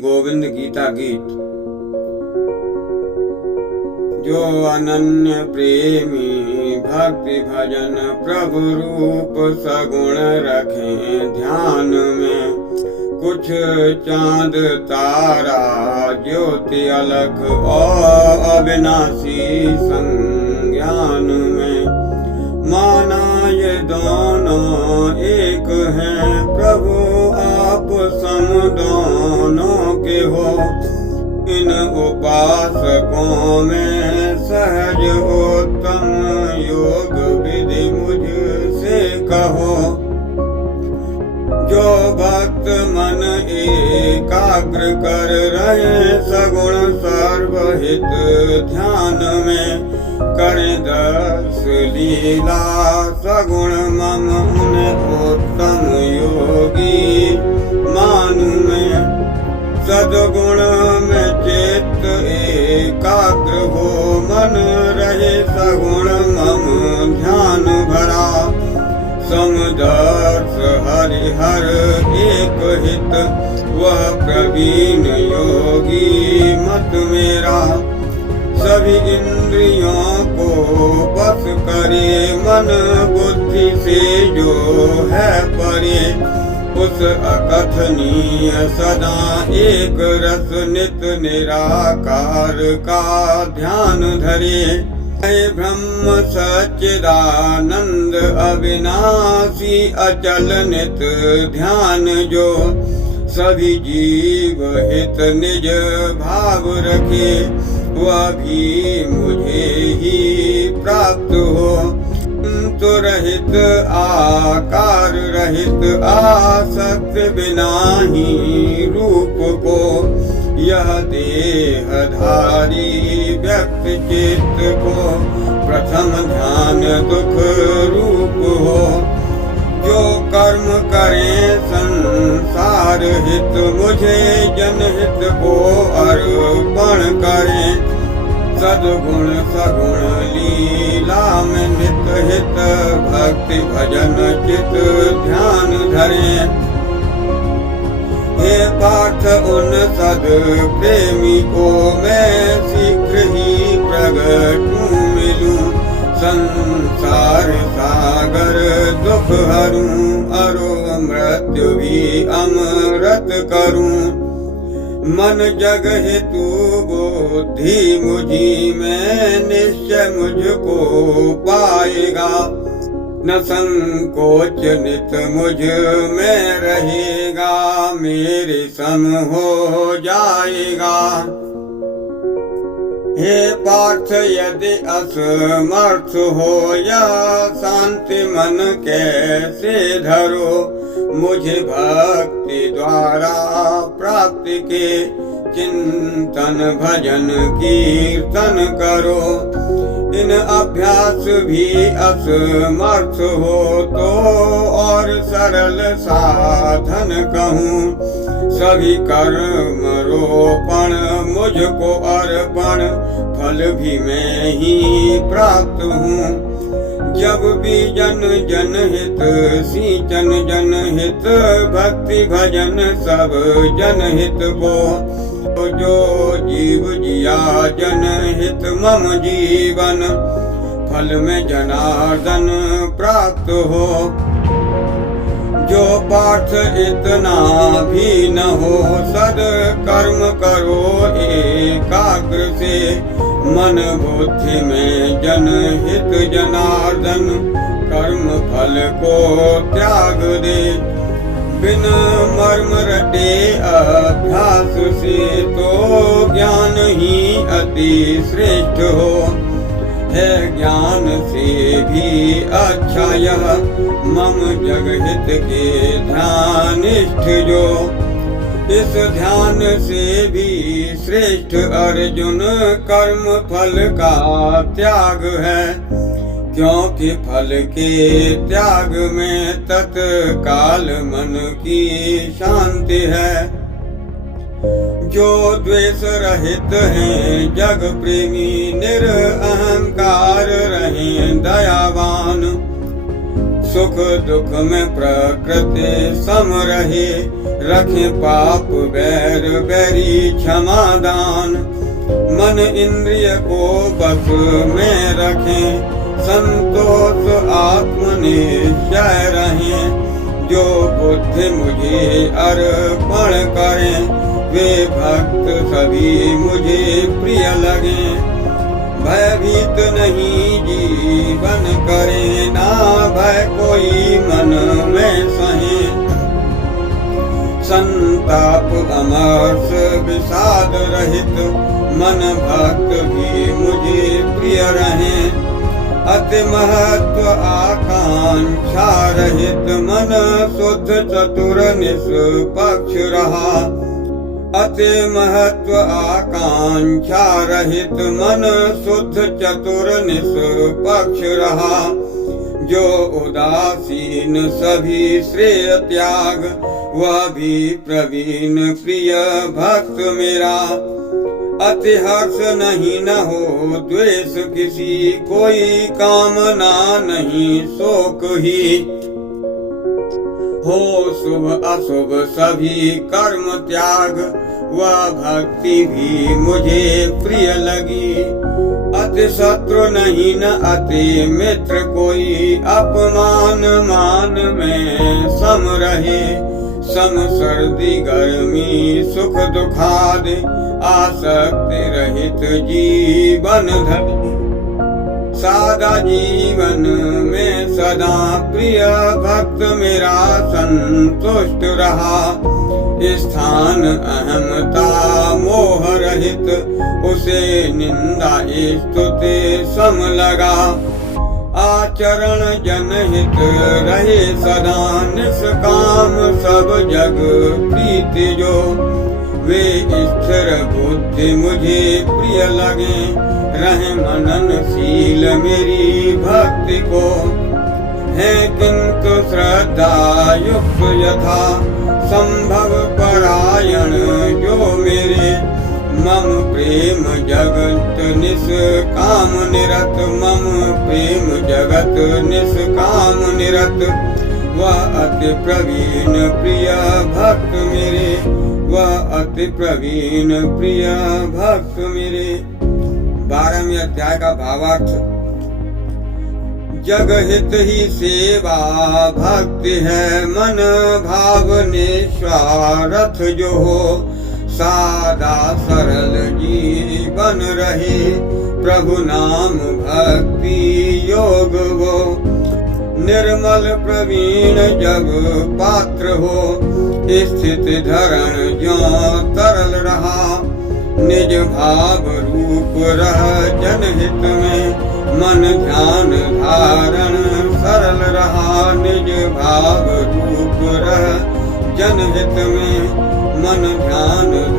गोविंद गीता गीत। जो अनन्य प्रेमी भक्ति भजन प्रभु रूप सगुण रखें ध्यान में, कुछ चांद तारा ज्योति अलग और अविनाशी संज्ञान में। माना ये दोनों एक हैं प्रभु आप सम दोनों के हो। इन उपासकों में सहज उत्तम योग विधि मुझसे कहो। जो भक्त मन एकाग्र कर रहे सगुण सर्वहित ध्यान में, करें दर्श लीला सगुण मम उत्तम योगी मानु में। सद्गुण में चित्त एकाग्र हो मन रहे सगुण मम ध्यान भरा। समदर्श हरिहर एक हित वह प्रवीण योगी मत मेरा। सभी इंद्रियों को बस करे मन बुद्धि से जो है परे। उस अकथनीय सदा एक रस नित निराकार का ध्यान धरे। ब्रह्म सच्चिदानंद अविनाशी अचल नित ध्यान जो, सभी जीव हित निज भाव रखे वह भी मुझे ही प्राप्त हो। तो रहित आकार रहित आसक्त बिना ही रूप को, यह देहधारी व्यक्ति चित्त को प्रथम ध्यान दुख रूप हो। जो कर्म करें संसार हित मुझे जनहित को अर्पण करें। सद्गुण सगुण लीला में नित हित भक्ति भजन चित ध्यान धरें। हे पार्थ उन सद प्रेमी को मैं शीघ्र ही प्रगटूं मिलूं। संसार सागर दुख हरूं अरो मृत्यु भी अमृत करूं। मन जग हेतु बुद्धि मुझी में निश्चय मुझको पाएगा। न संकोच नित मुझ में रहेगा मेरे सम हो जाएगा। हे पार्थ यदि असमर्थ हो या शांति मन कैसे धरो। मुझे भक्ति द्वारा प्राप्ति के चिंतन भजन कीर्तन करो। इन अभ्यास भी असमर्थ हो तो और सरल साधन कहूँ। सभी कर्म रोपण मुझको अर्पण फल भी मैं ही प्राप्त हूँ। जब भी जन जन हित सिंचन जन हित भक्ति भजन सब जन हित को। जो जीव जिया जन हित मम जीवन फल में जनार्दन प्राप्त हो। जो पार्थ इतना भी न हो सद कर्म करो एकाग्र से। मन बुद्धि में जन हित जनार्दन कर्म फल को त्याग दे। बिन मर्म रटे अभ्यास से तो ज्ञान ही अति श्रेष्ठ हो। है ज्ञान से भी अच्छा यह मम जग हित के ध्यानिष्ठ जो। इस ध्यान से भी श्रेष्ठ अर्जुन कर्म फल का त्याग है। क्योंकि फल के त्याग में तत्काल मन की शांति है। जो द्वेष रहित हैं जग प्रेमी निरअहंकार रहें दयावान। सुख दुख में प्रकृति सम रहे रखे पाप बैर बैरी क्षमा दान। मन इंद्रिय को बस में रखे, संतोष आत्मनिश्चय रहे। जो बुद्धि मुझे अर्पण करें, वे भक्त सभी मुझे प्रिय लगे। भयभीत नहीं जीवन करे, ना भय कोई मन में सहे। संताप अमर्ष विषाद रहित, मन भक्त भी मुझे प्रिय रहे। अति महत्व आकांक्षा रहित, मन शुद्ध चतुर निष्पक्ष रहा। अति महत्व आकांक्षा रहित, मन शुद्ध चतुर निष्पक्ष रहा। जो उदासीन सभी श्रेय त्याग, वह भी प्रवीण प्रिय भक्त मेरा। अति हर्ष नहीं न हो द्वेष किसी, कोई कामना नहीं शोक ही। हो शुभ अशुभ सभी कर्म त्याग, वह भक्ति भी मुझे प्रिय लगी। अति शत्रु नहीं न अति मित्र कोई, अपमान मान में सम रहे। सम सर्दी गर्मी सुख दुखादि, आसक्ति रहित जीवन धरि। सादा जीवन में सदा प्रिय भक्त मेरा संतुष्ट रहा। स्थान अहमता मोह रहित, उसे निंदा स्तुति सम लगा। आचरण जनहित रहे सदा, निष्काम सब जग प्रीति जो। वे स्थिर बुद्धि मुझे प्रिय लगे, रहे मननशील मेरी भक्ति को। है किंतु श्रद्धा युक्त यथा, संभव परायण जो मेरे। मम प्रेम जगत निष्काम निरत, मम प्रेम जगत निष्काम निरत। वह अति प्रवीण प्रिय भक्त मेरे, वह अति प्रवीण प्रिय भक्त मेरे। 12वें अध्याय का भावार्थ। जग हित ही सेवा भक्ति है, मन भाव निस्वार्थ जो हो। सादा सरल जीवन रहे, प्रभु नाम भक्ति योग वो। निर्मल प्रवीण जब पात्र हो, स्थित धरण ज्यों तरल रहा। निज भाव रूप रह जनहित में, मन ध्यान धारण सरल रहा। निज भाव रूप रह जनहित में, मन ध्यान